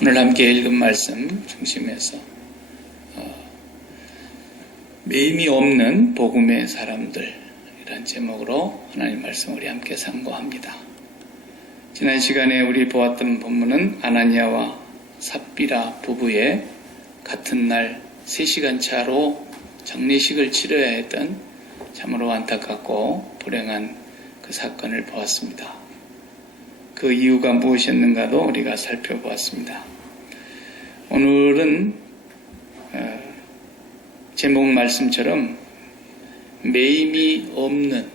오늘 함께 읽은 말씀 중심에서 매임이 없는 복음의 사람들이란 제목으로 하나님 말씀 우리 함께 상고합니다. 지난 시간에 우리 보았던 본문은 아나니아와 삽비라 부부의 같은 날 3시간 차로 장례식을 치러야 했던 참으로 안타깝고 불행한 그 사건을 보았습니다. 그 이유가 무엇이었는가도 우리가 살펴보았습니다. 오늘은 제목 말씀처럼 매임이 없는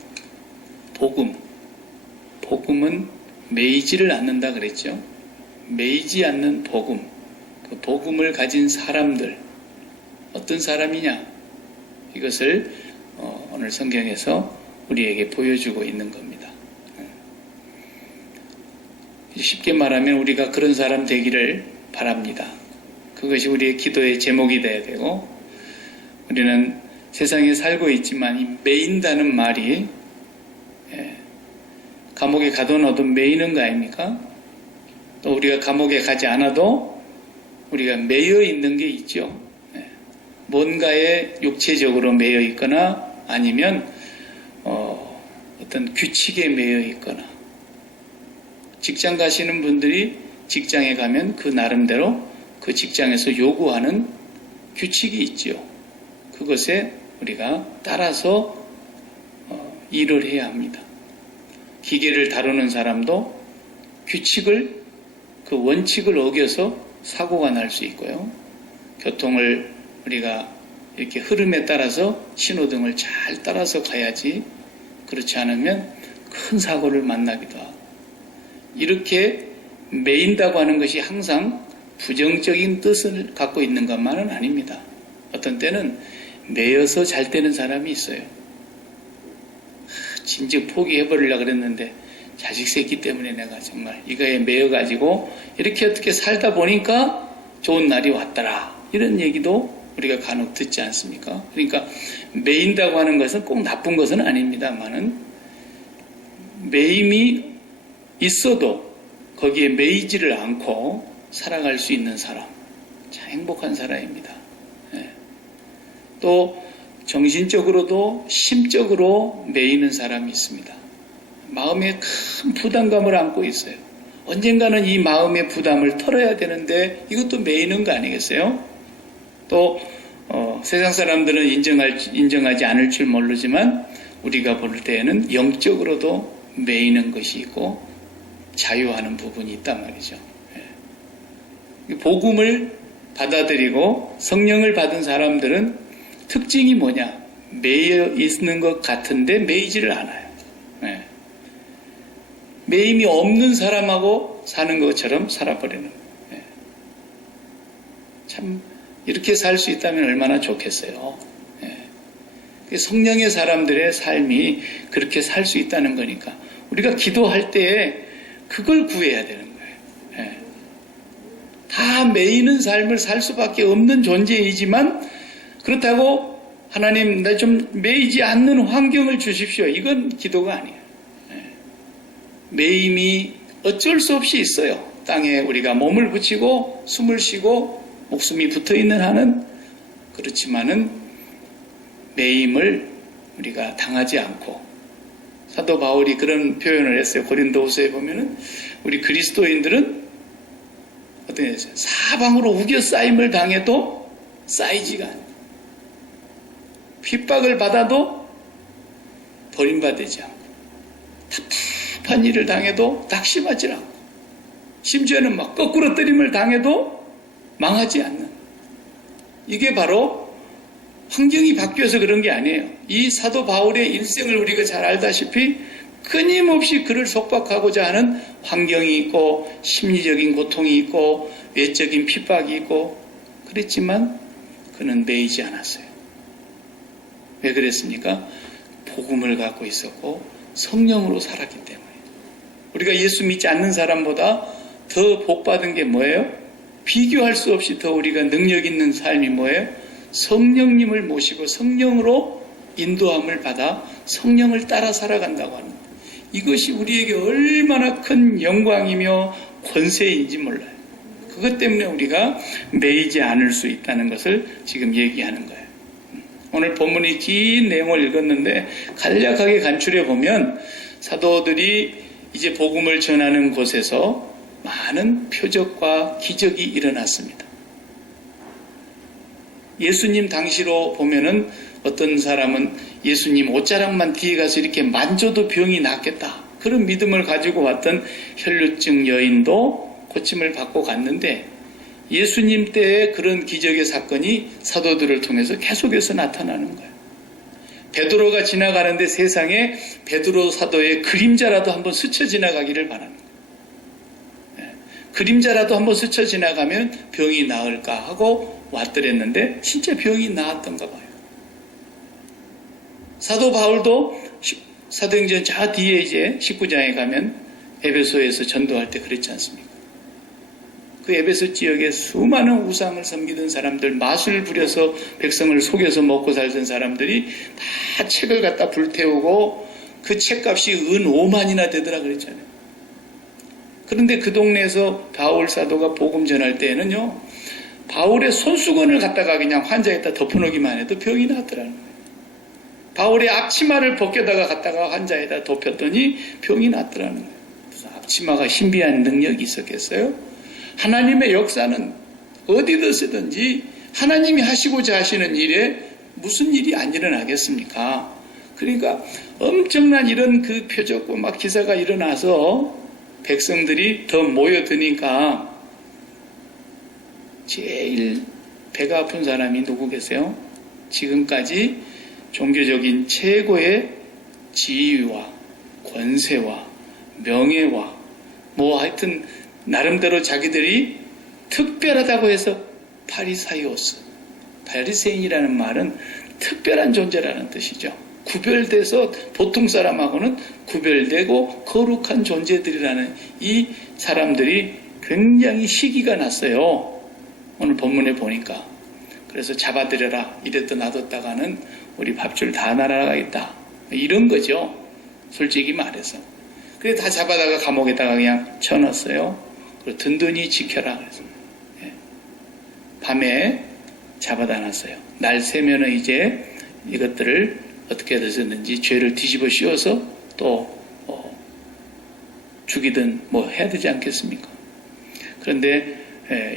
복음은 매이지를 않는다 그랬죠. 매이지 않는 복음, 그 복음을 가진 사람들, 어떤 사람이냐, 이것을 오늘 성경에서 우리에게 보여주고 있는 겁니다. 쉽게 말하면 우리가 그런 사람 되기를 바랍니다. 그것이 우리의 기도의 제목이 돼야 되고, 우리는 세상에 살고 있지만 이 매인다는 말이 감옥에 가둬놔도 매이는 거 아닙니까? 또 우리가 감옥에 가지 않아도 우리가 매여 있는 게 있죠. 뭔가에 육체적으로 매여 있거나 아니면 어떤 규칙에 매여 있거나, 직장 가시는 분들이 직장에 가면 그 나름대로 그 직장에서 요구하는 규칙이 있죠. 그것에 우리가 따라서 일을 해야 합니다. 기계를 다루는 사람도 규칙을, 그 원칙을 어겨서 사고가 날 수 있고요. 교통을 우리가 이렇게 흐름에 따라서 신호등을 잘 따라서 가야지, 그렇지 않으면 큰 사고를 만나기도 하고, 이렇게 매인다고 하는 것이 항상 부정적인 뜻을 갖고 있는 것만은 아닙니다. 어떤 때는 매여서 잘 되는 사람이 있어요. 진즉 포기해버리려고 그랬는데 자식 새끼 때문에 내가 정말 이거에 매여가지고 이렇게 어떻게 살다 보니까 좋은 날이 왔더라, 이런 얘기도 우리가 간혹 듣지 않습니까? 그러니까 매인다고 하는 것은 꼭 나쁜 것은 아닙니다만은, 매임이 있어도 거기에 매이지를 않고 살아갈 수 있는 사람, 참 행복한 사람입니다. 또 정신적으로도 심적으로 매이는 사람이 있습니다. 마음에 큰 부담감을 안고 있어요. 언젠가는 이 마음의 부담을 털어야 되는데 이것도 매이는 거 아니겠어요? 또 세상 사람들은 인정하지 않을 줄 모르지만 우리가 볼 때에는 영적으로도 매이는 것이 있고 자유하는 부분이 있단 말이죠. 복음을 받아들이고 성령을 받은 사람들은 특징이 뭐냐? 매여 있는 것 같은데 매이지를 않아요. 매임이 없는 사람하고 사는 것처럼 살아버리는 거예요. 참 이렇게 살 수 있다면 얼마나 좋겠어요. 성령의 사람들의 삶이 그렇게 살 수 있다는 거니까 우리가 기도할 때에 그걸 구해야 되는 거예요. 다 매이는 삶을 살 수밖에 없는 존재이지만, 그렇다고 하나님 나 좀 매이지 않는 환경을 주십시오, 이건 기도가 아니에요. 매임이 어쩔 수 없이 있어요. 땅에 우리가 몸을 붙이고 숨을 쉬고 목숨이 붙어있는 한은. 그렇지만은 매임을 우리가 당하지 않고, 사도 바울이 그런 표현을 했어요. 고린도후서에 보면은 우리 그리스도인들은 어떤 게 있어요? 사방으로 우겨 쌓임을 당해도 쌓이지가 않아요. 핍박을 받아도 버림받지 않고, 답답한 일을 당해도 낙심하지 않고, 심지어는 막 거꾸로 때림을 당해도 망하지 않는, 이게 바로 환경이 바뀌어서 그런 게 아니에요. 이 사도 바울의 일생을 우리가 잘 알다시피 끊임없이 그를 속박하고자 하는 환경이 있고, 심리적인 고통이 있고, 외적인 핍박이 있고, 그랬지만 그는 매이지 않았어요. 왜 그랬습니까? 복음을 갖고 있었고 성령으로 살았기 때문에. 우리가 예수 믿지 않는 사람보다 더 복받은 게 뭐예요? 비교할 수 없이 더 우리가 능력 있는 삶이 뭐예요? 성령님을 모시고 성령으로 인도함을 받아 성령을 따라 살아간다고 하는 거예요. 이것이 우리에게 얼마나 큰 영광이며 권세인지 몰라요. 그것 때문에 우리가 매이지 않을 수 있다는 것을 지금 얘기하는 거예요. 오늘 본문이 긴 내용을 읽었는데 간략하게 간추려 보면 사도들이 이제 복음을 전하는 곳에서 많은 표적과 기적이 일어났습니다. 예수님 당시로 보면은 어떤 사람은 예수님 옷자락만 뒤에 가서 이렇게 만져도 병이 낫겠다. 그런 믿음을 가지고 왔던 혈루증 여인도 고침을 받고 갔는데 예수님 때의 그런 기적의 사건이 사도들을 통해서 계속해서 나타나는 거예요. 베드로가 지나가는데 세상에 베드로 사도의 그림자라도 한번 스쳐 지나가기를 바라는 거예요. 그림자라도 한번 스쳐 지나가면 병이 나을까 하고 왔더랬는데 진짜 병이 나았던가 봐요. 사도 바울도 사도행전 저 뒤에 이제 19장에 가면 에베소에서 전도할 때 그랬지 않습니까? 그 에베소 지역에 수많은 우상을 섬기던 사람들, 마술 부려서 백성을 속여서 먹고 살던 사람들이 다 책을 갖다 불태우고 그 책값이 은 5만이나 되더라 그랬잖아요. 그런데 그 동네에서 바울 사도가 복음 전할 때에는요, 바울의 손수건을 갖다가 그냥 환자에다 덮어놓기만 해도 병이 나더라는 거예요. 바울의 앞치마를 벗겨다가 갖다가 환자에다 덮였더니 병이 났더라는 거예요. 무슨 앞치마가 신비한 능력이 있었겠어요? 하나님의 역사는 어디서든지 하나님이 하시고자 하시는 일에 무슨 일이 안 일어나겠습니까? 그러니까 엄청난 이런 그 표적과 막 기사가 일어나서 백성들이 더 모여드니까 제일 배가 아픈 사람이 누구 계세요? 지금까지 종교적인 최고의 지위와 권세와 명예와 뭐 하여튼 나름대로 자기들이 특별하다고 해서 파리사이오스, 바리새인이라는 말은 특별한 존재라는 뜻이죠. 구별돼서 보통 사람하고는 구별되고 거룩한 존재들이라는 이 사람들이 굉장히 시기가 났어요. 오늘 본문에 보니까. 그래서 잡아들여라 이랬다 놔뒀다가는 우리 밥줄 다 날아가겠다 이런 거죠. 솔직히 말해서. 그래 다 잡아다가 감옥에다가 그냥 쳐넣었어요. 그리고 든든히 지켜라 그래서 밤에 잡아다 놨어요. 날 새면은 이제 이것들을 어떻게 되셨는지 죄를 뒤집어 씌워서 또 죽이든 뭐 해야 되지 않겠습니까? 그런데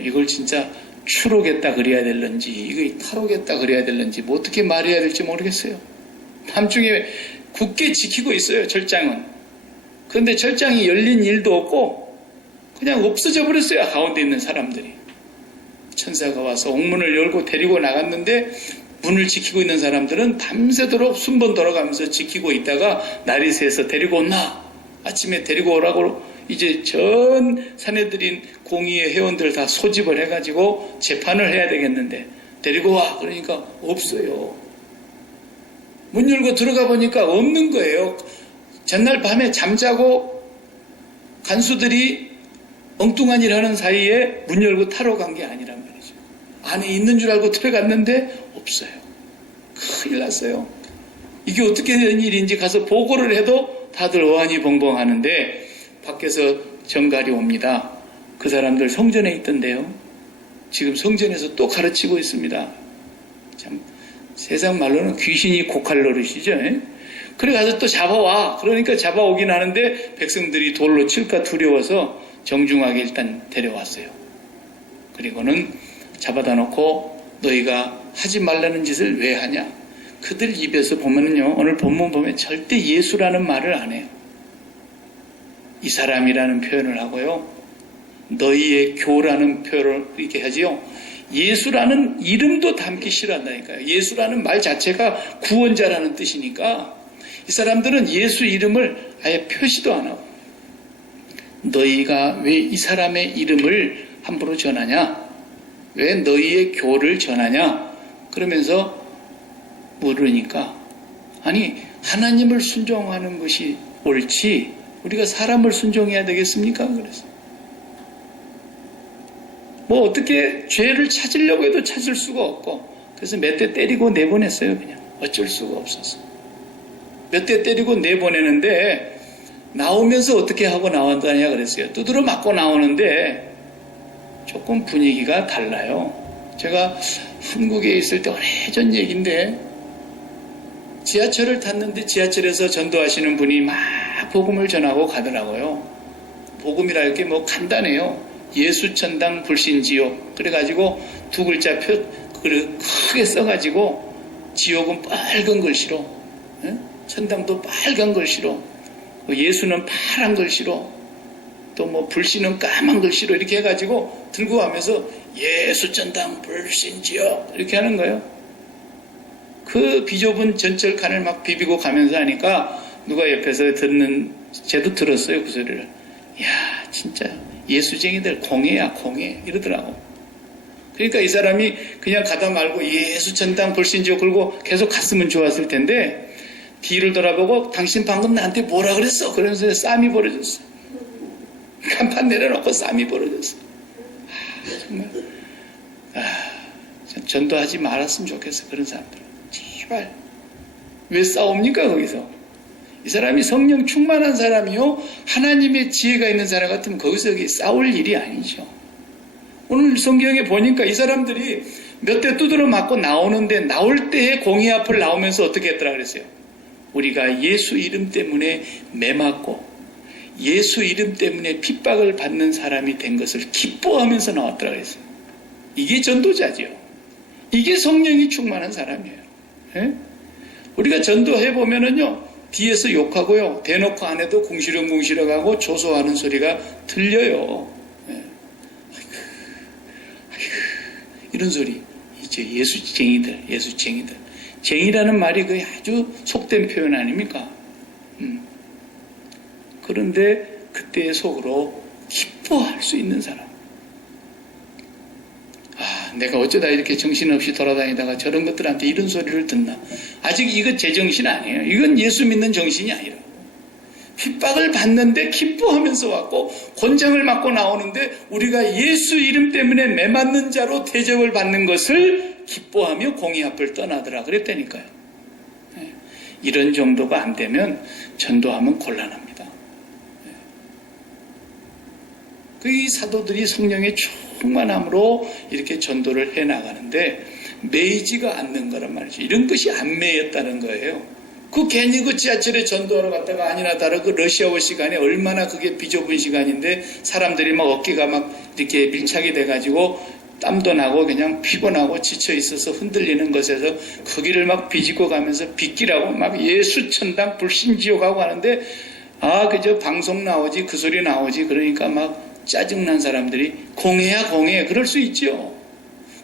이걸 진짜 추로겠다 그래야 될런지 이거 탈오겠다 그래야 될런지 뭐 어떻게 말해야 될지 모르겠어요. 밤중에 굳게 지키고 있어요. 절장은. 그런데 절장이 열린 일도 없고 그냥 없어져 버렸어요. 가운데 있는 사람들이. 천사가 와서 옥문을 열고 데리고 나갔는데 문을 지키고 있는 사람들은 밤새도록 순번 돌아가면서 지키고 있다가 날이 새서 데리고 온나 아침에 데리고 오라고 이제 전 사내들인 공의의 회원들 다 소집을 해가지고 재판을 해야 되겠는데 데리고 와 그러니까 없어요. 문 열고 들어가 보니까 없는 거예요. 전날 밤에 잠자고 간수들이 엉뚱한 일 하는 사이에 문 열고 타러 간 게 아니란 말이죠. 안에 있는 줄 알고 들어갔는데 없어요. 큰일 났어요. 이게 어떻게 된 일인지 가서 보고를 해도 다들 어안이벙벙하는데 밖에서 정갈이 옵니다. 그 사람들 성전에 있던데요. 지금 성전에서 또 가르치고 있습니다. 참 세상 말로는 귀신이 고칼 노릇이죠. 그래 가서 또 잡아와. 그러니까 잡아오긴 하는데 백성들이 돌로 칠까 두려워서 정중하게 일단 데려왔어요. 그리고는 잡아다 놓고 너희가 하지 말라는 짓을 왜 하냐? 그들 입에서 보면은요, 오늘 본문 보면 절대 예수라는 말을 안 해요. 이 사람이라는 표현을 하고요. 너희의 교라는 표현을 이렇게 하지요. 예수라는 이름도 담기 싫어한다니까요. 예수라는 말 자체가 구원자라는 뜻이니까 이 사람들은 예수 이름을 아예 표시도 안 하고 너희가 왜 이 사람의 이름을 함부로 전하냐? 왜 너희의 교를 전하냐? 그러면서 물으니까 아니 하나님을 순종하는 것이 옳지 우리가 사람을 순종해야 되겠습니까? 그래서 뭐 어떻게 죄를 찾으려고 해도 찾을 수가 없고 그래서 몇 대 때리고 내보냈어요. 그냥 어쩔 수가 없어서 몇 대 때리고 내보내는데 나오면서 어떻게 하고 나온다냐 그랬어요. 두드러 맞고 나오는데 조금 분위기가 달라요. 제가 한국에 있을 때 오래전 얘기인데 지하철을 탔는데 지하철에서 전도하시는 분이 막 복음을 전하고 가더라고요. 복음이랄 게 뭐 간단해요. 예수천당 불신지옥. 그래가지고 두 글자 크게 써가지고 지옥은 빨간 글씨로, 천당도 빨간 글씨로, 예수는 파란 글씨로, 또 뭐 불신은 까만 글씨로 이렇게 해가지고 들고 가면서 예수천당 불신지옥 이렇게 하는 거예요. 그 비좁은 전철칸을 막 비비고 가면서 하니까 누가 옆에서 듣는, 쟤도 들었어요 그 소리를. 야 진짜 예수쟁이들 공예야 공예 이러더라고. 그러니까 이 사람이 그냥 가다 말고 예수천당 불신지옥 그러고 계속 갔으면 좋았을 텐데 뒤를 돌아보고 당신 방금 나한테 뭐라 그랬어? 그러면서 싸움이 벌어졌어. 간판 내려놓고 싸움이 벌어졌어. 정말 전도하지 말았으면 좋겠어. 그런 사람들 제발. 왜 싸웁니까 거기서? 이 사람이 성령 충만한 사람이요 하나님의 지혜가 있는 사람 같으면 거기서 여기 싸울 일이 아니죠. 오늘 성경에 보니까 이 사람들이 몇 대 두드러 맞고 나오는데 나올 때에 공의 앞을 나오면서 어떻게 했더라 그랬어요? 우리가 예수 이름 때문에 매맞고 예수 이름 때문에 핍박을 받는 사람이 된 것을 기뻐하면서 나왔더라 그랬어요. 이게 전도자죠. 이게 성령이 충만한 사람이에요. 예? 우리가 전도해보면은요 뒤에서 욕하고요 대놓고 안 해도 궁시렁궁시렁하고 조소하는 소리가 들려요. 예. 아이고, 이런 소리 이제 예수쟁이들 쟁이라는 말이 그 아주 속된 표현 아닙니까? 그런데 그때의 속으로 기뻐할 수 있는 사람. 내가 어쩌다 이렇게 정신없이 돌아다니다가 저런 것들한테 이런 소리를 듣나. 아직 이거 제정신 아니에요. 이건 예수 믿는 정신이 아니라. 핍박을 받는데 기뻐하면서 왔고 권장을 맞고 나오는데 우리가 예수 이름 때문에 매맞는 자로 대접을 받는 것을 기뻐하며 공의 앞을 떠나더라 그랬다니까요. 이런 정도가 안 되면 전도하면 곤란합니다. 이 사도들이 성령의 충만함으로 이렇게 전도를 해나가는데 매이지가 않는 거란 말이죠. 이런 것이 안 매였다는 거예요. 그 괜히 그 지하철에 전도하러 갔다가 아니나 다른 그 러시아워 시간에 얼마나 그게 비좁은 시간인데 사람들이 막 어깨가 막 이렇게 밀착이 돼가지고 땀도 나고 그냥 피곤하고 지쳐 있어서 흔들리는 것에서 거기를 막 비집고 가면서 빗기라고 막 예수천당 불신지옥하고 하는데 그저 방송 나오지 그 소리 나오지 그러니까 막 짜증난 사람들이 공해야 공해 그럴 수 있죠.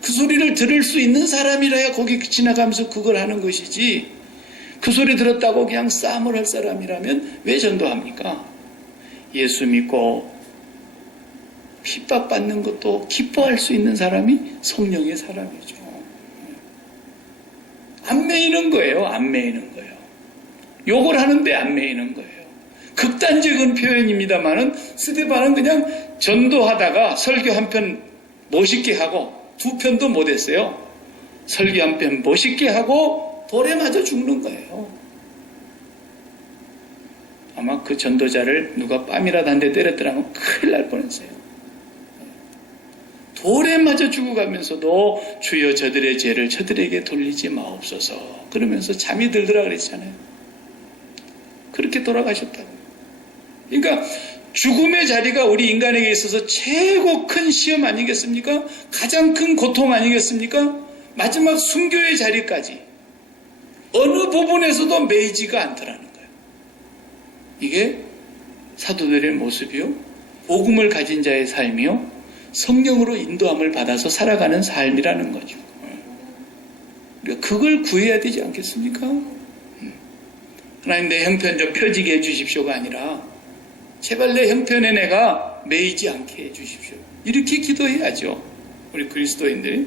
그 소리를 들을 수 있는 사람이라야 거기 지나가면서 그걸 하는 것이지 그 소리 들었다고 그냥 싸움을 할 사람이라면 왜 전도합니까? 예수 믿고 핍박받는 것도 기뻐할 수 있는 사람이 성령의 사람이죠. 안 매이는 거예요. 안 매이는 거예요. 욕을 하는데 안 매이는 거예요. 극단적인 표현입니다만은 스데반은 그냥 전도하다가 설교 한 편 멋있게 하고 두 편도 못했어요. 설교 한 편 멋있게 하고 돌에 맞아 죽는 거예요. 아마 그 전도자를 누가 뺨이라도 한 대 때렸더라면 큰일 날 뻔했어요. 돌에 맞아 죽어가면서도 주여 저들의 죄를 저들에게 돌리지 마옵소서 그러면서 잠이 들더라 그랬잖아요. 그렇게 돌아가셨다고. 그러니까 죽음의 자리가 우리 인간에게 있어서 최고 큰 시험 아니겠습니까? 가장 큰 고통 아니겠습니까? 마지막 순교의 자리까지 어느 부분에서도 매이지가 않더라는 거예요. 이게 사도들의 모습이요 복음을 가진 자의 삶이요 성령으로 인도함을 받아서 살아가는 삶이라는 거죠. 우리가 그걸 구해야 되지 않겠습니까? 하나님 내 형편 좀 펴지게 해주십시오가 아니라 제발 내 형편에 내가 매이지 않게 해주십시오. 이렇게 기도해야죠. 우리 그리스도인들이.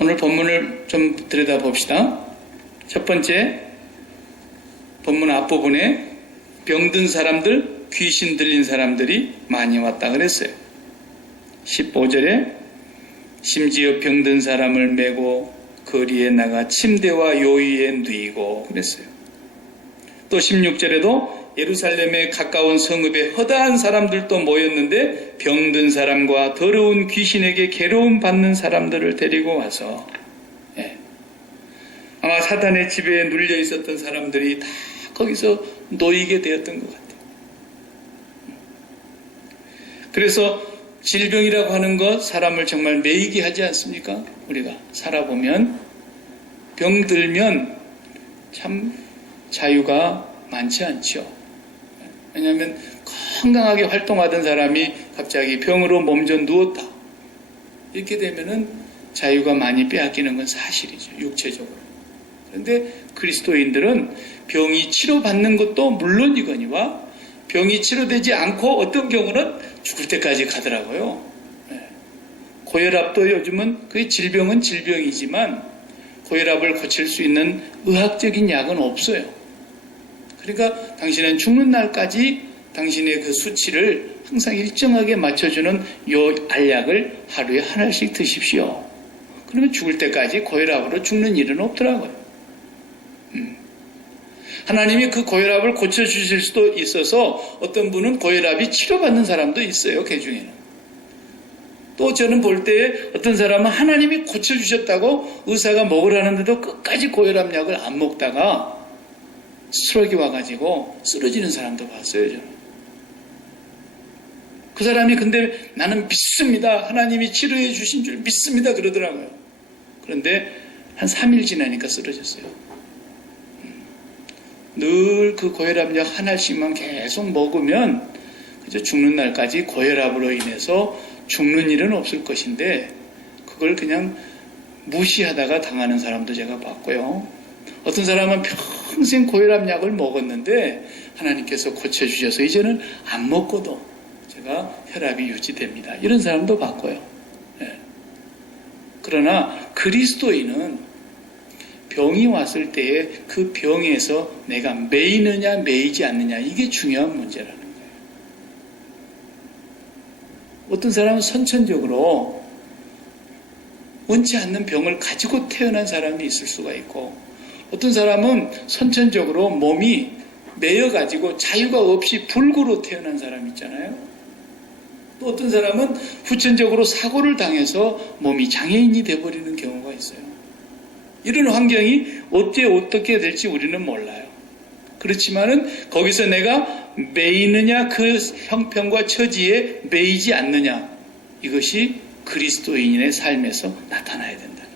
오늘 본문을 좀 들여다봅시다. 첫 번째 본문 앞부분에 병든 사람들, 귀신 들린 사람들이 많이 왔다 그랬어요. 15절에 심지어 병든 사람을 메고 거리에 나가 침대와 요위에 누이고 그랬어요. 또 16절에도 예루살렘에 가까운 성읍에 허다한 사람들도 모였는데 병든 사람과 더러운 귀신에게 괴로움 받는 사람들을 데리고 와서 아마 사탄의 지배에 눌려 있었던 사람들이 다 거기서 놓이게 되었던 것 같아요. 그래서 질병이라고 하는 것 사람을 정말 매이게 하지 않습니까? 우리가 살아보면 병들면 참 자유가 많지 않죠. 왜냐하면 건강하게 활동하던 사람이 갑자기 병으로 몸져 누웠다. 이렇게 되면은 자유가 많이 빼앗기는 건 사실이죠. 육체적으로. 그런데 그리스도인들은 병이 치료받는 것도 물론이거니와 병이 치료되지 않고 어떤 경우는 죽을 때까지 가더라고요. 고혈압도 요즘은 그 질병은 질병이지만 고혈압을 고칠 수 있는 의학적인 약은 없어요. 그러니까 당신은 죽는 날까지 당신의 그 수치를 항상 일정하게 맞춰주는 요 알약을 하루에 하나씩 드십시오. 그러면 죽을 때까지 고혈압으로 죽는 일은 없더라고요. 하나님이 그 고혈압을 고쳐주실 수도 있어서 어떤 분은 고혈압이 치료받는 사람도 있어요. 그 중에는. 또 저는 볼 때 어떤 사람은 하나님이 고쳐주셨다고 의사가 먹으라는데도 끝까지 고혈압 약을 안 먹다가 스트로크가 와가지고 쓰러지는 사람도 봤어요. 저는. 그 사람이 근데 나는 믿습니다. 하나님이 치료해 주신 줄 믿습니다. 그러더라고요. 그런데 한 3일 지나니까 쓰러졌어요. 늘 그 고혈압약 하나씩만 계속 먹으면 그저 죽는 날까지 고혈압으로 인해서 죽는 일은 없을 것인데 그걸 그냥 무시하다가 당하는 사람도 제가 봤고요. 어떤 사람은 평생 고혈압약을 먹었는데 하나님께서 고쳐주셔서 이제는 안 먹고도 제가 혈압이 유지됩니다. 이런 사람도 봤고요. 그러나 그리스도인은 병이 왔을 때에 그 병에서 내가 매이느냐 매이지 않느냐 이게 중요한 문제라는 거예요. 어떤 사람은 선천적으로 원치 않는 병을 가지고 태어난 사람이 있을 수가 있고 어떤 사람은 선천적으로 몸이 매여가지고 자유가 없이 불구로 태어난 사람 있잖아요. 또 어떤 사람은 후천적으로 사고를 당해서 몸이 장애인이 돼버리는 경우가 있어요. 이런 환경이 어떻게 될지 우리는 몰라요. 그렇지만은 거기서 내가 매이느냐 그 형편과 처지에 매이지 않느냐 이것이 그리스도인의 삶에서 나타나야 된다는 거예요.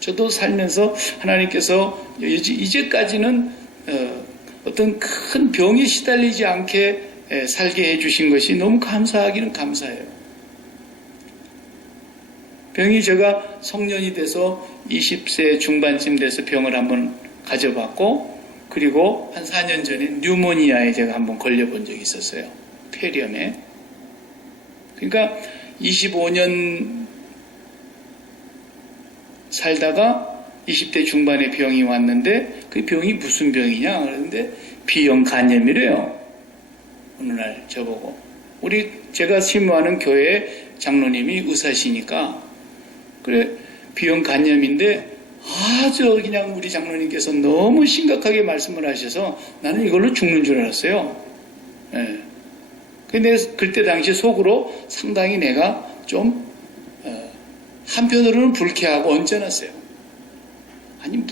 저도 살면서 하나님께서 이제까지는 어떤 큰 병에 시달리지 않게 살게 해주신 것이 너무 감사하기는 감사해요. 병이 제가 성년이 돼서 20세 중반쯤 돼서 병을 한번 가져봤고 그리고 한 4년 전에 뉴모니아에 제가 한번 걸려본 적이 있었어요. 폐렴에. 그러니까 25년 살다가 20대 중반에 병이 왔는데 그 병이 무슨 병이냐 그러는데 B형 간염이래요. 어느 날 저보고 제가 심무하는 교회 장로님이 의사시니까 그래 B형 간염인데 아주 그냥 우리 장로님께서 너무 심각하게 말씀을 하셔서 나는 이걸로 죽는 줄 알았어요. 근데 그때 당시 속으로 상당히 내가 좀 한편으로는 불쾌하고 얹어놨어요. 아니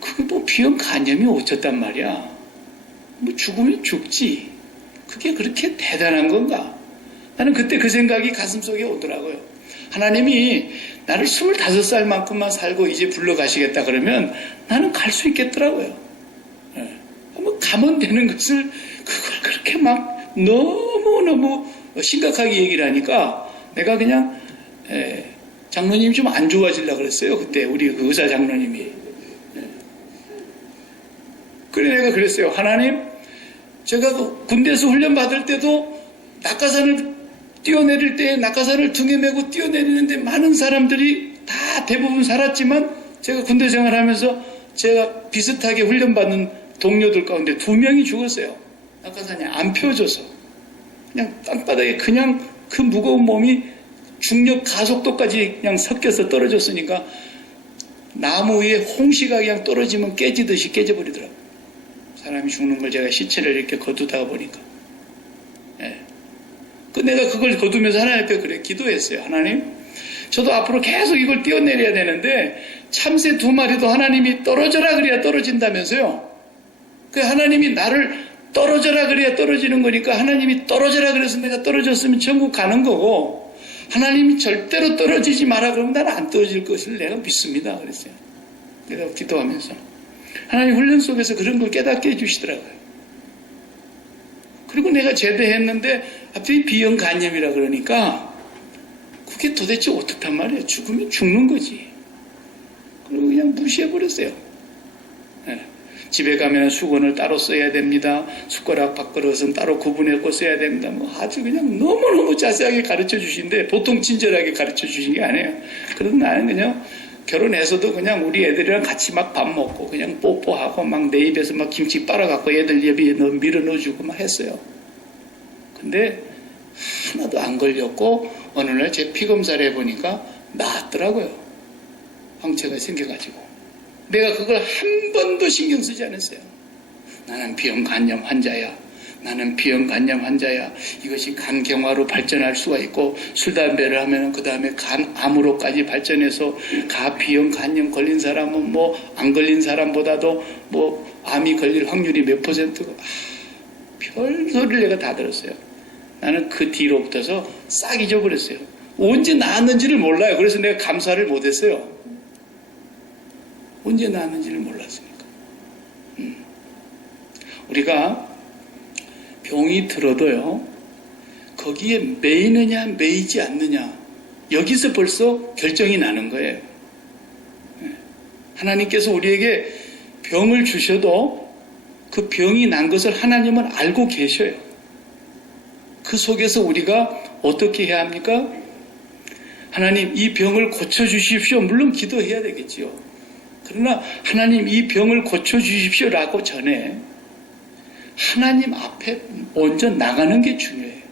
그게 B형 간염이 어쩌단 말이야. 죽으면 죽지. 그게 그렇게 대단한 건가? 나는 그때 그 생각이 가슴속에 오더라고요. 하나님이 나를 25살만큼만 살고 이제 불러가시겠다 그러면 나는 갈 수 있겠더라고요. 한번 가면 되는 것을 그걸 그렇게 막 너무너무 심각하게 얘기를 하니까 내가 그냥 장로님이 좀 안 좋아지려고 그랬어요. 그때 우리 그 의사 장로님이. 그래 내가 그랬어요. 하나님 제가 군대에서 훈련 받을 때도 낙하산을 뛰어내릴 때 낙하산을 등에 메고 뛰어내리는데 많은 사람들이 다 대부분 살았지만 제가 군대 생활하면서 제가 비슷하게 훈련받는 동료들 가운데 2명이 죽었어요. 낙하산이 안 펴져서 그냥 땅바닥에 그냥 그 무거운 몸이 중력 가속도까지 그냥 섞여서 떨어졌으니까 나무 위에 홍시가 그냥 떨어지면 깨지듯이 깨져버리더라고요. 사람이 죽는 걸 제가 시체를 이렇게 거두다가 보니까. 예. 내가 그걸 거두면서 하나님 앞에 그래 기도했어요. 하나님, 저도 앞으로 계속 이걸 뛰어내려야 되는데 참새 2마리도 하나님이 떨어져라 그래야 떨어진다면서요. 그 하나님이 나를 떨어져라 그래야 떨어지는 거니까 하나님이 떨어져라 그래서 내가 떨어졌으면 천국 가는 거고, 하나님이 절대로 떨어지지 마라 그러면 나는 안 떨어질 것을 내가 믿습니다. 그랬어요. 내가 기도하면서. 하나님 훈련 속에서 그런 걸 깨닫게 해주시더라고요. 그리고 내가 제대했는데 앞에 비형간염이라 그러니까 그게 도대체 어떻단 말이에요. 죽으면 죽는 거지. 그리고 그냥 무시해버렸어요. 네. 집에 가면 수건을 따로 써야 됩니다. 숟가락 밥그릇은 따로 구분해서 써야 됩니다. 뭐 아주 그냥 너무너무 자세하게 가르쳐 주시는데 보통 친절하게 가르쳐 주신 게 아니에요. 그래서 나는 그냥 결혼해서도 그냥 우리 애들이랑 같이 막 밥 먹고 그냥 뽀뽀하고 막 내 입에서 막 김치 빨아갖고 애들 입에 밀어 넣어주고 막 했어요. 근데 하나도 안 걸렸고 어느 날 제 피검사를 해보니까 나았더라고요. 황체가 생겨가지고. 내가 그걸 한 번도 신경 쓰지 않았어요. 나는 비형간염 환자야. 나는 비형간염 환자야. 이것이 간경화로 발전할 수가 있고 술, 담배를 하면 그 다음에 간암으로까지 발전해서 비형간염 걸린 사람은 뭐 안 걸린 사람보다도 뭐 암이 걸릴 확률이 몇 %고 별 소리를 내가 다 들었어요. 나는 그 뒤로부터서 싹 잊어버렸어요. 언제 나았는지를 몰라요. 그래서 내가 감사를 못했어요. 언제 나았는지를 몰랐으니까. 우리가 병이 들어도요, 거기에 매이느냐 매이지 않느냐, 여기서 벌써 결정이 나는 거예요. 하나님께서 우리에게 병을 주셔도 그 병이 난 것을 하나님은 알고 계셔요. 그 속에서 우리가 어떻게 해야 합니까? 하나님, 이 병을 고쳐주십시오. 물론 기도해야 되겠지요. 그러나 하나님, 이 병을 고쳐주십시오라고 전에 하나님 앞에 먼저 나가는 게 중요해요.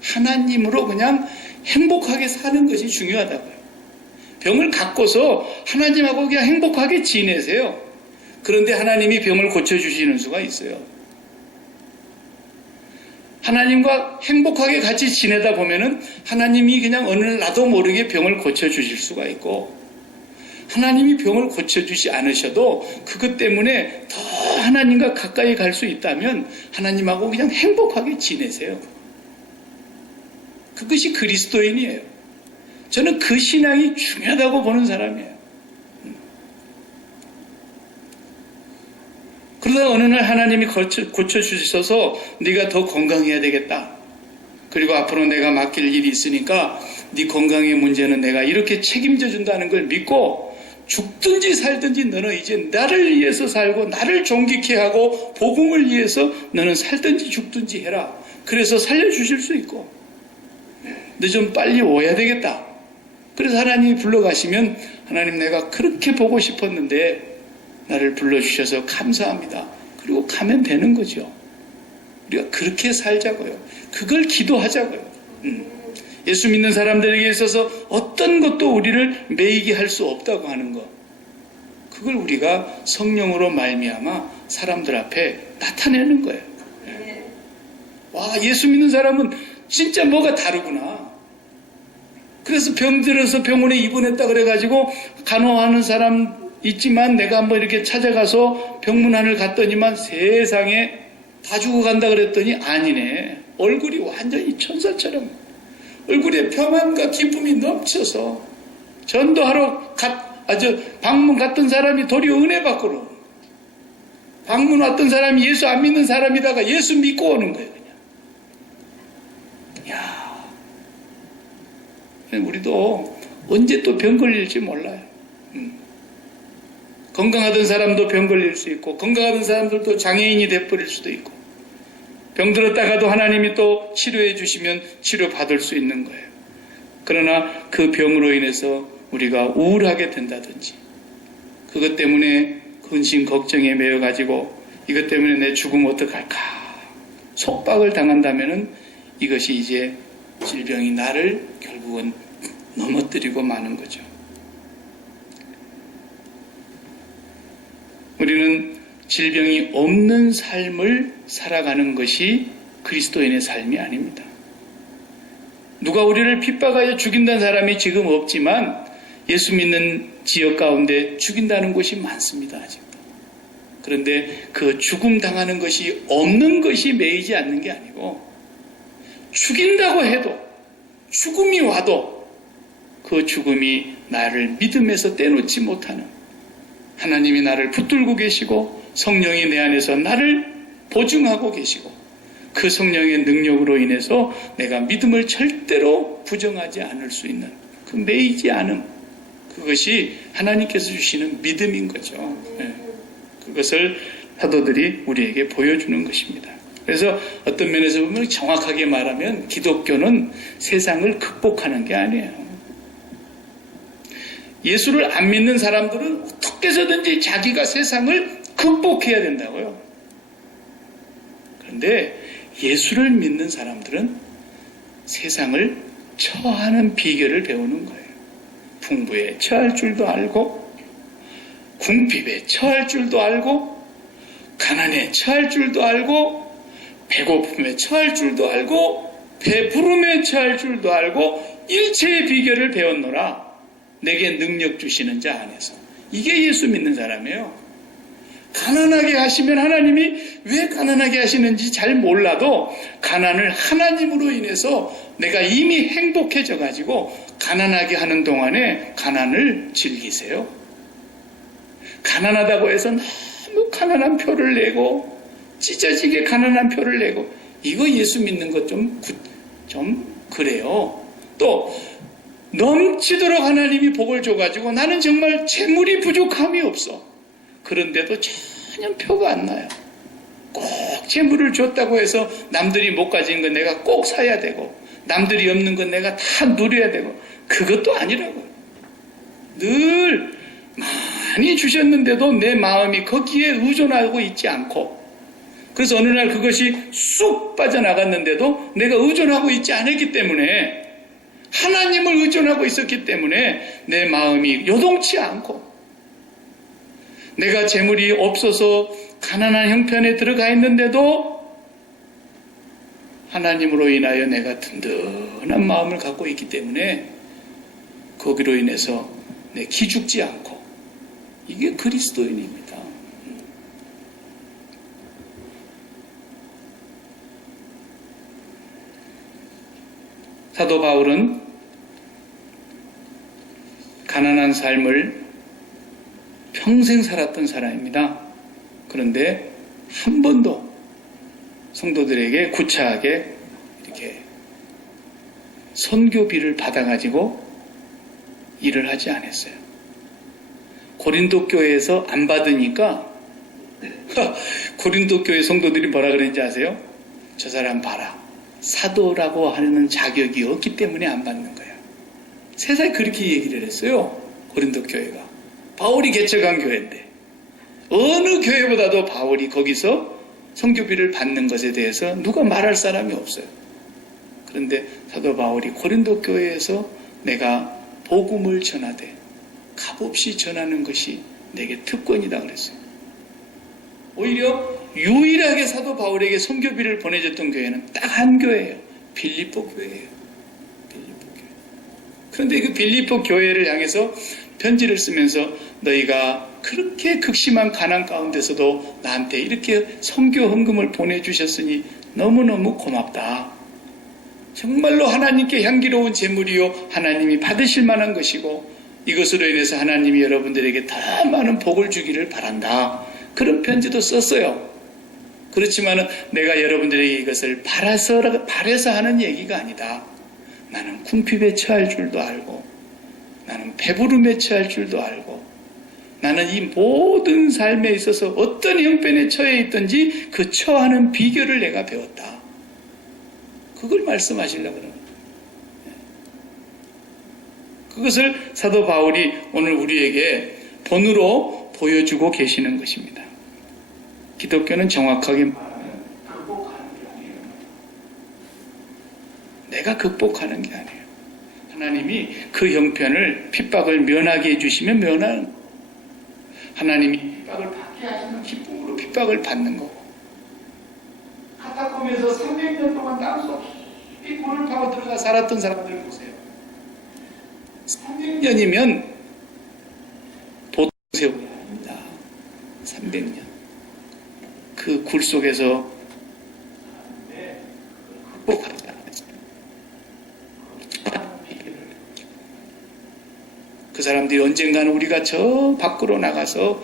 하나님으로 그냥 행복하게 사는 것이 중요하다고요. 병을 갖고서 하나님하고 그냥 행복하게 지내세요. 그런데 하나님이 병을 고쳐주시는 수가 있어요. 하나님과 행복하게 같이 지내다 보면은 하나님이 그냥 어느 날 나도 모르게 병을 고쳐주실 수가 있고, 하나님이 병을 고쳐주지 않으셔도 그것 때문에 더 하나님과 가까이 갈 수 있다면 하나님하고 그냥 행복하게 지내세요. 그것이 그리스도인이에요. 저는 그 신앙이 중요하다고 보는 사람이에요. 그러다 어느 날 하나님이 고쳐주셔서 네가 더 건강해야 되겠다. 그리고 앞으로 내가 맡길 일이 있으니까 네 건강의 문제는 내가 이렇게 책임져 준다는 걸 믿고 죽든지 살든지 너는 이제 나를 위해서 살고 나를 존귀케 하고 복음을 위해서 너는 살든지 죽든지 해라. 그래서 살려주실 수 있고 너 좀 빨리 오야 되겠다. 그래서 하나님이 불러가시면 하나님, 내가 그렇게 보고 싶었는데 나를 불러주셔서 감사합니다. 그리고 가면 되는 거죠. 우리가 그렇게 살자고요. 그걸 기도하자고요. 예수 믿는 사람들에게 있어서 어떤 것도 우리를 매이게 할 수 없다고 하는 것, 그걸 우리가 성령으로 말미암아 사람들 앞에 나타내는 거예요. 와, 예수 믿는 사람은 진짜 뭐가 다르구나. 그래서 병들어서 병원에 입원했다 그래가지고 간호하는 사람 있지만 내가 한번 이렇게 찾아가서 병문안을 갔더니만 세상에 다 죽어간다 그랬더니 아니네. 얼굴이 완전히 천사처럼, 얼굴에 평안과 기쁨이 넘쳐서 전도하러 방문 갔던 사람이 도리어 은혜 받고로, 방문 왔던 사람이 예수 안 믿는 사람이다가 예수 믿고 오는 거예요. 그냥. 야, 우리도 언제 또 병 걸릴지 몰라요. 건강하던 사람도 병 걸릴 수 있고, 건강하던 사람들도 장애인이 돼버릴 수도 있고, 병들었다가도 하나님이 또 치료해 주시면 치료받을 수 있는 거예요. 그러나 그 병으로 인해서 우리가 우울하게 된다든지, 그것 때문에 근심 걱정에 매여가지고 이것 때문에 내 죽으면 어떡할까 속박을 당한다면은 이것이 이제 질병이 나를 결국은 넘어뜨리고 마는 거죠. 우리는 질병이 없는 삶을 살아가는 것이 그리스도인의 삶이 아닙니다. 누가 우리를 핍박하여 죽인다는 사람이 지금 없지만 예수 믿는 지역 가운데 죽인다는 곳이 많습니다. 아직도. 그런데 그 죽음 당하는 것이 없는 것이 매이지 않는 게 아니고 죽인다고 해도 죽음이 와도 그 죽음이 나를 믿음에서 떼놓지 못하는 하나님이 나를 붙들고 계시고 성령이 내 안에서 나를 보증하고 계시고 그 성령의 능력으로 인해서 내가 믿음을 절대로 부정하지 않을 수 있는 그 매이지 않음, 그것이 하나님께서 주시는 믿음인 거죠. 그것을 사도들이 우리에게 보여주는 것입니다. 그래서 어떤 면에서 보면 정확하게 말하면 기독교는 세상을 극복하는 게 아니에요. 예수를 안 믿는 사람들은 어떻게 해서든지 자기가 세상을 극복해야 된다고요. 그런데 예수를 믿는 사람들은 세상을 처하는 비결을 배우는 거예요. 풍부에 처할 줄도 알고, 궁핍에 처할 줄도 알고, 가난에 처할 줄도 알고, 배고픔에 처할 줄도 알고, 배부름에 처할 줄도 알고, 일체의 비결을 배웠노라. 내게 능력 주시는 자 안에서. 이게 예수 믿는 사람이에요. 가난하게 하시면 하나님이 왜 가난하게 하시는지 잘 몰라도 가난을 하나님으로 인해서 내가 이미 행복해져 가지고 가난하게 하는 동안에 가난을 즐기세요. 가난하다고 해서 너무 가난한 표를 내고 찢어지게 가난한 표를 내고 이거 예수 믿는 것 좀 그래요. 또 넘치도록 하나님이 복을 줘가지고 나는 정말 재물이 부족함이 없어. 그런데도 전혀 표가 안 나요. 꼭 재물을 줬다고 해서 남들이 못 가진 건 내가 꼭 사야 되고 남들이 없는 건 내가 다 누려야 되고 그것도 아니라고요. 늘 많이 주셨는데도 내 마음이 거기에 의존하고 있지 않고 그래서 어느 날 그것이 쑥 빠져나갔는데도 내가 의존하고 있지 않았기 때문에 하나님을 의존하고 있었기 때문에 내 마음이 요동치 않고 내가 재물이 없어서 가난한 형편에 들어가 있는데도 하나님으로 인하여 내가 든든한 마음을 갖고 있기 때문에 거기로 인해서 내 기죽지 않고 이게 그리스도인입니다. 사도 바울은 가난한 삶을 평생 살았던 사람입니다. 그런데 한 번도 성도들에게 구차하게 이렇게 선교비를 받아가지고 일을 하지 않았어요. 고린도 교회에서 안 받으니까 고린도 교회 성도들이 뭐라 그랬는지 아세요? 저 사람 봐라. 사도라고 하는 자격이 없기 때문에 안 받는 거야. 세상에 그렇게 얘기를 했어요. 고린도 교회가. 바울이 개척한 교회인데 어느 교회보다도 바울이 거기서 선교비를 받는 것에 대해서 누가 말할 사람이 없어요. 그런데 사도 바울이 고린도 교회에서 내가 복음을 전하되 값없이 전하는 것이 내게 특권이다 그랬어요. 오히려 유일하게 사도 바울에게 선교비를 보내줬던 교회는 딱 한 교회예요. 빌립보 교회예요. 빌립보 교회. 그런데 그 빌립보 교회를 향해서 편지를 쓰면서 너희가 그렇게 극심한 가난 가운데서도 나한테 이렇게 선교 헌금을 보내주셨으니 너무너무 고맙다. 정말로 하나님께 향기로운 제물이요 하나님이 받으실 만한 것이고 이것으로 인해서 하나님이 여러분들에게 더 많은 복을 주기를 바란다. 그런 편지도 썼어요. 그렇지만 내가 여러분들에게 이것을 바라서 하는 얘기가 아니다. 나는 궁핍에 처할 줄도 알고 나는 배부름에 처할 줄도 알고 나는 이 모든 삶에 있어서 어떤 형편에 처해 있든지 그 처하는 비결을 내가 배웠다. 그걸 말씀하시려고 그러는 거예요. 그것을 사도 바울이 오늘 우리에게 본으로 보여주고 계시는 것입니다. 기독교는 정확하게 말하면 극복하는 게 아니에요. 내가 극복하는 게 아니에요. 하나님이 그 형편을 핍박을 면하게 해주시면 면하는 거예요. 하나님이 핍박을 받게 하시는 기쁨으로 핍박을 받는 거고, 카타콤에서 300년 동안 땅속 깊이 굴을 파고 들어가 살았던 사람들 보세요. 300년이면 보통 세월이 아닙니다. 300년. 그 굴 속에서 극복하지 않았어요. 그 사람들이 언젠가는 우리가 저 밖으로 나가서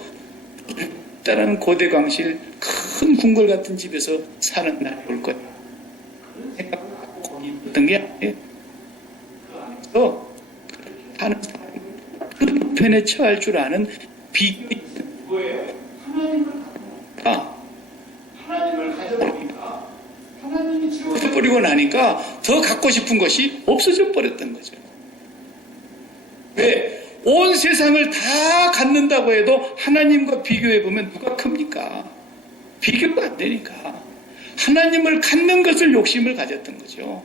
따라는 고대 광실 큰 궁궐 같은 집에서 사는 날이 올 거야. 그런 생각을 갖고 거기 있던 게 아니에요. 그 안에서 하는 사람이 그 편에 처할 줄 아는 비결이 뭐예요? 하나님을 가져보니까 하나님이 지워져버리고 나니까 더 갖고 싶은 것이 없어져 버렸던 거죠. 왜? 온 세상을 다 갖는다고 해도 하나님과 비교해보면 누가 큽니까? 비교가 안 되니까. 하나님을 갖는 것을 욕심을 가졌던 거죠.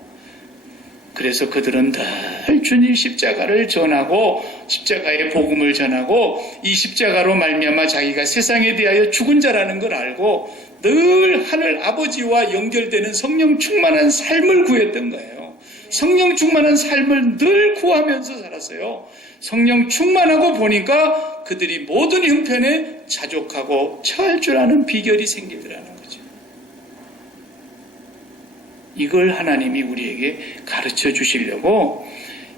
그래서 그들은 늘 주님 십자가를 전하고 십자가의 복음을 전하고 이 십자가로 말미암아 자기가 세상에 대하여 죽은 자라는 걸 알고 늘 하늘 아버지와 연결되는 성령 충만한 삶을 구했던 거예요. 성령 충만한 삶을 늘 구하면서 살았어요. 성령 충만하고 보니까 그들이 모든 형편에 자족하고 처할 줄 아는 비결이 생기더라는 거죠. 이걸 하나님이 우리에게 가르쳐 주시려고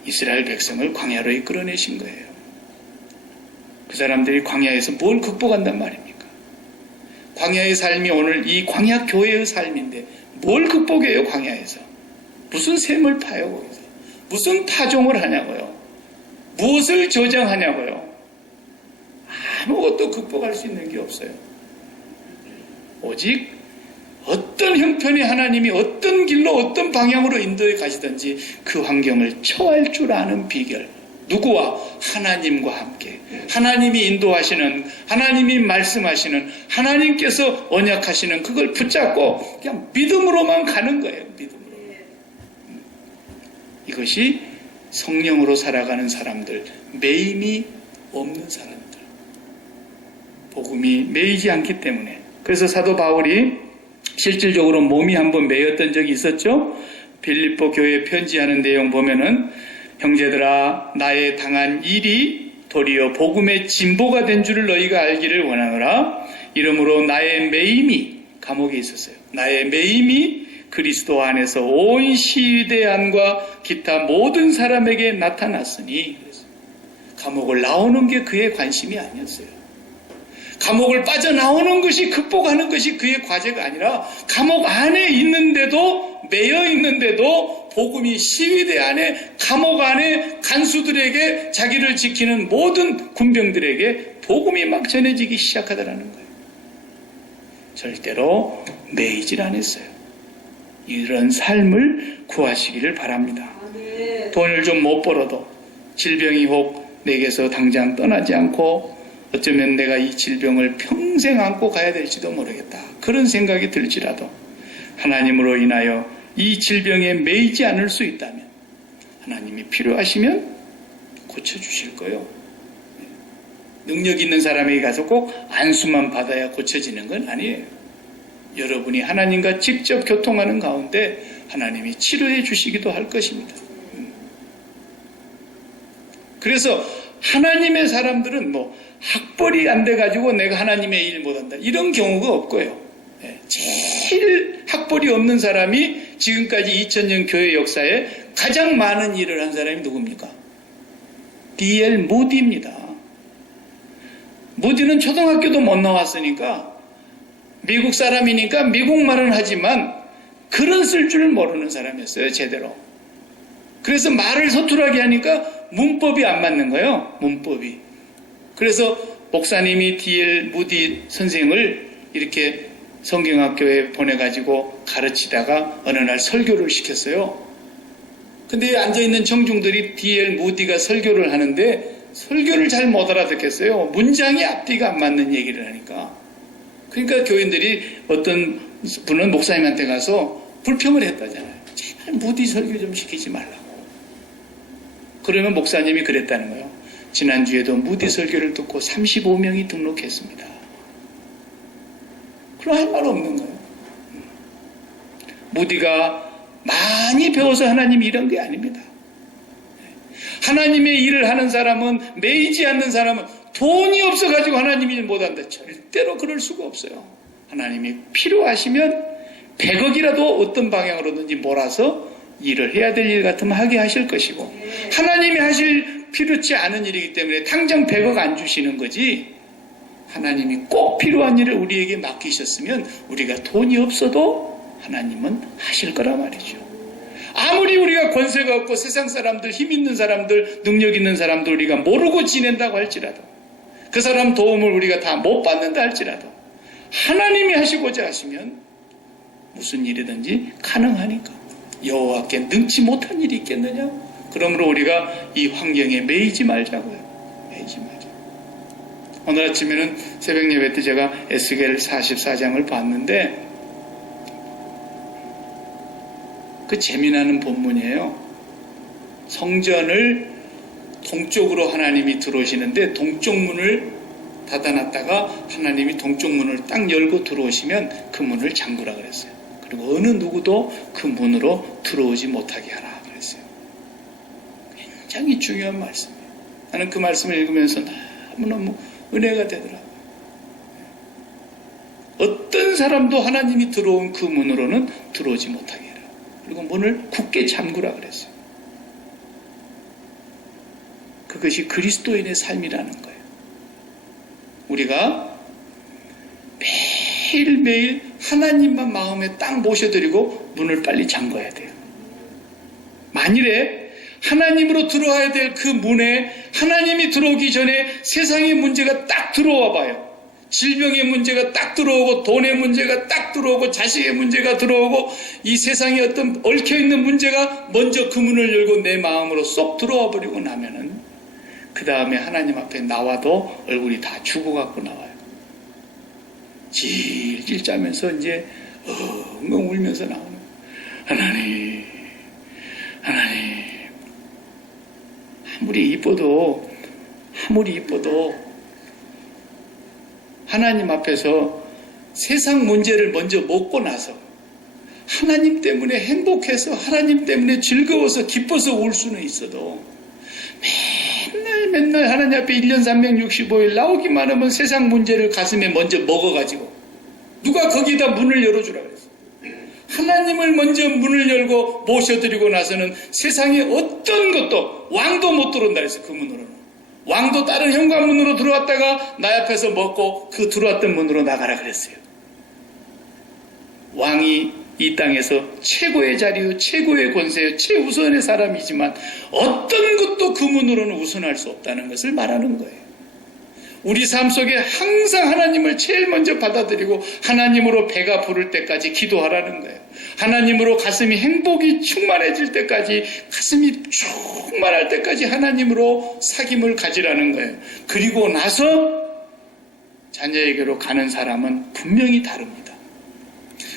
이스라엘 백성을 광야로 이끌어내신 거예요. 그 사람들이 광야에서 뭘 극복한단 말입니까? 광야의 삶이 오늘 이 광야 교회의 삶인데 뭘 극복해요, 광야에서? 무슨 샘을 파요, 거기서? 무슨 파종을 하냐고요? 무엇을 저장하냐고요? 아무것도 극복할 수 있는 게 없어요. 오직 어떤 형편의 하나님이 어떤 길로 어떤 방향으로 인도해 가시든지 그 환경을 처할 줄 아는 비결. 누구와? 하나님과 함께. 하나님이 인도하시는, 하나님이 말씀하시는, 하나님께서 언약하시는 그걸 붙잡고 그냥 믿음으로만 가는 거예요. 믿음으로. 이것이 성령으로 살아가는 사람들, 매임이 없는 사람들. 복음이 매이지 않기 때문에. 그래서 사도 바울이 실질적으로 몸이 한번 매였던 적이 있었죠. 빌립보 교회에 편지하는 내용 보면은 형제들아 나의 당한 일이 도리어 복음의 진보가 된 줄을 너희가 알기를 원하노라. 이러므로 나의 매임이 감옥에 있었어요. 나의 매임이 그리스도 안에서 온 시대 안과 기타 모든 사람에게 나타났으니 감옥을 나오는 게 그의 관심이 아니었어요. 감옥을 빠져나오는 것이 극복하는 것이 그의 과제가 아니라 감옥 안에 있는데도 매여 있는데도 복음이 시위대 안에 감옥 안에 간수들에게 자기를 지키는 모든 군병들에게 복음이 막 전해지기 시작하더라는 거예요. 절대로 매이질 않았어요. 이런 삶을 구하시기를 바랍니다. 돈을 좀 못 벌어도 질병이 혹 내게서 당장 떠나지 않고 어쩌면 내가 이 질병을 평생 안고 가야 될지도 모르겠다. 그런 생각이 들지라도 하나님으로 인하여 이 질병에 매이지 않을 수 있다면 하나님이 필요하시면 고쳐주실 거예요. 능력 있는 사람에게 가서 꼭 안수만 받아야 고쳐지는 건 아니에요. 여러분이 하나님과 직접 교통하는 가운데 하나님이 치료해 주시기도 할 것입니다. 그래서 하나님의 사람들은 학벌이 안 돼가지고 내가 하나님의 일 못한다. 이런 경우가 없고요. 제일 학벌이 없는 사람이 지금까지 2000년 교회 역사에 가장 많은 일을 한 사람이 누굽니까? D.L. 무디입니다. 무디는 초등학교도 못 나왔으니까 미국 사람이니까 미국말은 하지만 글은 쓸 줄 모르는 사람이었어요. 제대로. 그래서 말을 서툴하게 하니까 문법이 안 맞는 거예요. 문법이. 그래서 목사님이 D.L. 무디 선생을 이렇게 성경학교에 보내가지고 가르치다가 어느 날 설교를 시켰어요. 근데 앉아있는 청중들이 D.L. 무디가 설교를 하는데 설교를 잘 못 알아듣겠어요. 문장이 앞뒤가 안 맞는 얘기를 하니까. 그러니까 교인들이 어떤 분은 목사님한테 가서 불평을 했다잖아요. 제발 무디 설교 좀 시키지 말라고. 그러면 목사님이 그랬다는 거예요. 지난주에도 무디 설교를 듣고 35명이 등록했습니다. 그럼 할 말 없는 거예요. 무디가 많이 배워서 하나님이 이런 게 아닙니다. 하나님의 일을 하는 사람은, 매이지 않는 사람은 돈이 없어가지고 하나님 일 못한다. 절대로 그럴 수가 없어요. 하나님이 필요하시면 100억이라도 어떤 방향으로든지 몰아서 일을 해야 될 일 같으면 하게 하실 것이고, 하나님이 하실 필요치 않은 일이기 때문에 당장 100억 안 주시는 거지, 하나님이 꼭 필요한 일을 우리에게 맡기셨으면 우리가 돈이 없어도 하나님은 하실 거란 말이죠. 아무리 우리가 권세가 없고 세상 사람들, 힘 있는 사람들, 능력 있는 사람들 우리가 모르고 지낸다고 할지라도, 그 사람 도움을 우리가 다 못 받는다 할지라도 하나님이 하시고자 하시면 무슨 일이든지 가능하니까. 여호와께 능치 못한 일이 있겠느냐? 그러므로 우리가 이 환경에 매이지 말자고요. 매이지 말자. 오늘 아침에는 새벽 예배 때 제가 에스겔 44장을 봤는데 그 재미나는 본문이에요. 성전을 동쪽으로 하나님이 들어오시는데 동쪽 문을 닫아놨다가 하나님이 동쪽 문을 딱 열고 들어오시면 그 문을 잠그라 그랬어요. 그리고 어느 누구도 그 문으로 들어오지 못하게 하라 그랬어요. 굉장히 중요한 말씀이에요. 나는 그 말씀을 읽으면서 너무너무 은혜가 되더라고요. 어떤 사람도 하나님이 들어온 그 문으로는 들어오지 못하게 해라. 그리고 문을 굳게 잠그라 그랬어요. 그것이 그리스도인의 삶이라는 거예요. 우리가 매일매일 하나님만 마음에 딱 모셔드리고 문을 빨리 잠궈야 돼요. 만일에 하나님으로 들어와야 될 그 문에 하나님이 들어오기 전에 세상의 문제가 딱 들어와 봐요. 질병의 문제가 딱 들어오고, 돈의 문제가 딱 들어오고, 자식의 문제가 들어오고, 이 세상에 어떤 얽혀있는 문제가 먼저 그 문을 열고 내 마음으로 쏙 들어와 버리고 나면은 그 다음에 하나님 앞에 나와도 얼굴이 다 죽어갖고 나와요. 질질 짜면서 이제 엉엉 울면서 나오는 거예요. 하나님, 하나님. 아무리 이뻐도 하나님 앞에서 세상 문제를 먼저 먹고 나서 하나님 때문에 행복해서, 하나님 때문에 즐거워서, 기뻐서 울 수는 있어도 맨날 하나님 앞에 1년 365일 나오기만 하면 세상 문제를 가슴에 먼저 먹어가지고, 누가 거기다 문을 열어주라 그랬어요. 하나님을 먼저 문을 열고 모셔드리고 나서는 세상에 어떤 것도, 왕도 못 들어온다 그랬어요. 그 문으로는. 왕도 다른 현관문으로 들어왔다가 나 앞에서 먹고 그 들어왔던 문으로 나가라 그랬어요. 왕이 이 땅에서 최고의 자리요, 최고의 권세요, 최우선의 사람이지만 어떤 것도 그 문으로는 우선할 수 없다는 것을 말하는 거예요. 우리 삶 속에 항상 하나님을 제일 먼저 받아들이고 하나님으로 배가 부를 때까지 기도하라는 거예요. 하나님으로 가슴이 행복이 충만해질 때까지, 가슴이 충만할 때까지 하나님으로 사귐을 가지라는 거예요. 그리고 나서 자녀에게로 가는 사람은 분명히 다릅니다.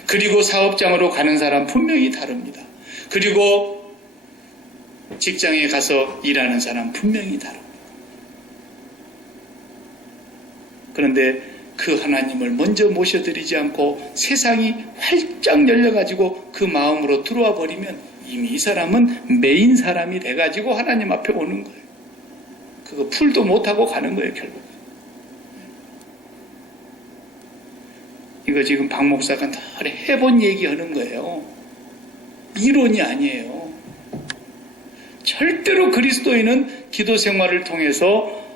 그리고 사업장으로 가는 사람 분명히 다릅니다. 그리고 직장에 가서 일하는 사람 분명히 다릅니다. 그런데 그 하나님을 먼저 모셔드리지 않고 세상이 활짝 열려가지고 그 마음으로 들어와 버리면 이미 이 사람은 매인 사람이 돼가지고 하나님 앞에 오는 거예요. 그거 풀도 못하고 가는 거예요, 결국. 이거 지금 박 목사가 늘 해본 얘기하는 거예요. 이론이 아니에요. 절대로 그리스도인은 기도 생활을 통해서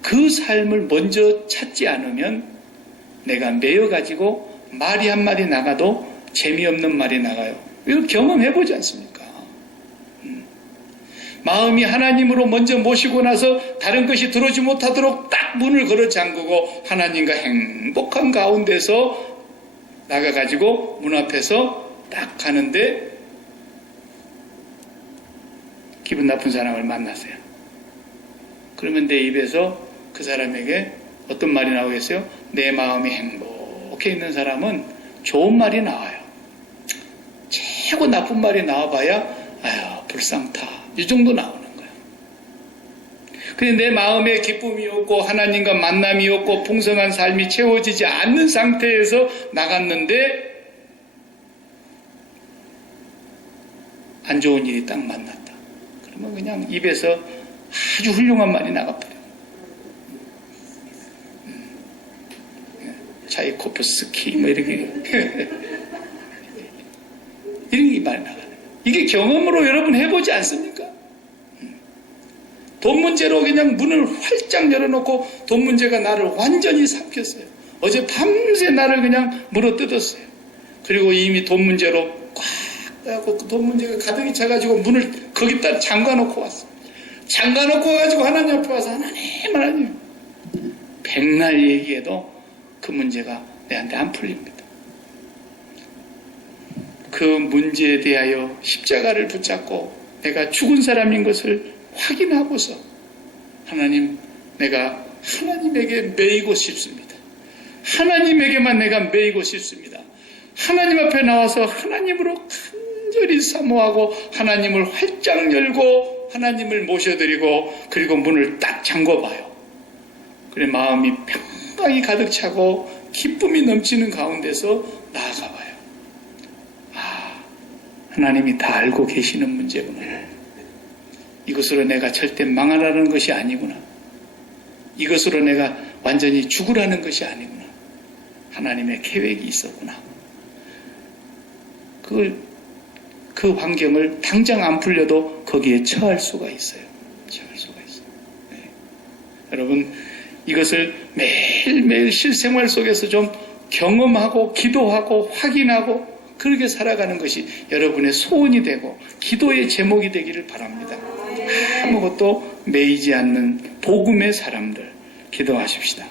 그 삶을 먼저 찾지 않으면 내가 매여가지고 말이 한마디 나가도 재미없는 말이 나가요. 이거 경험해보지 않습니까? 마음이 하나님으로 먼저 모시고 나서 다른 것이 들어오지 못하도록 딱 문을 걸어 잠그고 하나님과 행복한 가운데서 나가가지고 문 앞에서 딱 가는데 기분 나쁜 사람을 만나세요. 그러면 내 입에서 그 사람에게 어떤 말이 나오겠어요? 내 마음이 행복해 있는 사람은 좋은 말이 나와요. 최고 나쁜 말이 나와봐야 아유 불쌍타 이 정도 나오는 거예요. 근데 내 마음에 기쁨이 없고 하나님과 만남이 없고 풍성한 삶이 채워지지 않는 상태에서 나갔는데 안 좋은 일이 딱 만났다. 그러면 그냥 입에서 아주 훌륭한 말이 나가버려요. 차이코프스키 뭐 이렇게 이런 말이 나가요. 이게 경험으로 여러분 해보지 않습니까? 돈 문제로 그냥 문을 활짝 열어놓고 돈 문제가 나를 완전히 삼켰어요. 어제 밤새 나를 그냥 물어뜯었어요. 그리고 이미 돈 문제로 꽉 해갖고 그 돈 문제가 가득히 차가지고 문을 거기다 잠가놓고 왔어요. 잠가놓고 와가지고 하나님 앞에 와서 하나님 백날 얘기해도 그 문제가 내한테 안 풀립니다. 그 문제에 대하여 십자가를 붙잡고 내가 죽은 사람인 것을 확인하고서 하나님, 내가 하나님에게 매이고 싶습니다. 하나님에게만 내가 매이고 싶습니다. 하나님 앞에 나와서 하나님으로 간절히 사모하고 하나님을 활짝 열고 하나님을 모셔드리고 그리고 문을 딱 잠궈봐요. 그래 마음이 평강이 가득 차고 기쁨이 넘치는 가운데서 나아가봐요. 하나님이 다 알고 계시는 문제구나. 이것으로 내가 절대 망하라는 것이 아니구나. 이것으로 내가 완전히 죽으라는 것이 아니구나. 하나님의 계획이 있었구나. 그 환경을 당장 안 풀려도 거기에 처할 수가 있어요. 처할 수가 있어요. 네. 여러분, 이것을 매일매일 실생활 속에서 좀 경험하고 기도하고 확인하고 그렇게 살아가는 것이 여러분의 소원이 되고 기도의 제목이 되기를 바랍니다. 아무것도 매이지 않는 복음의 사람들 기도하십시다.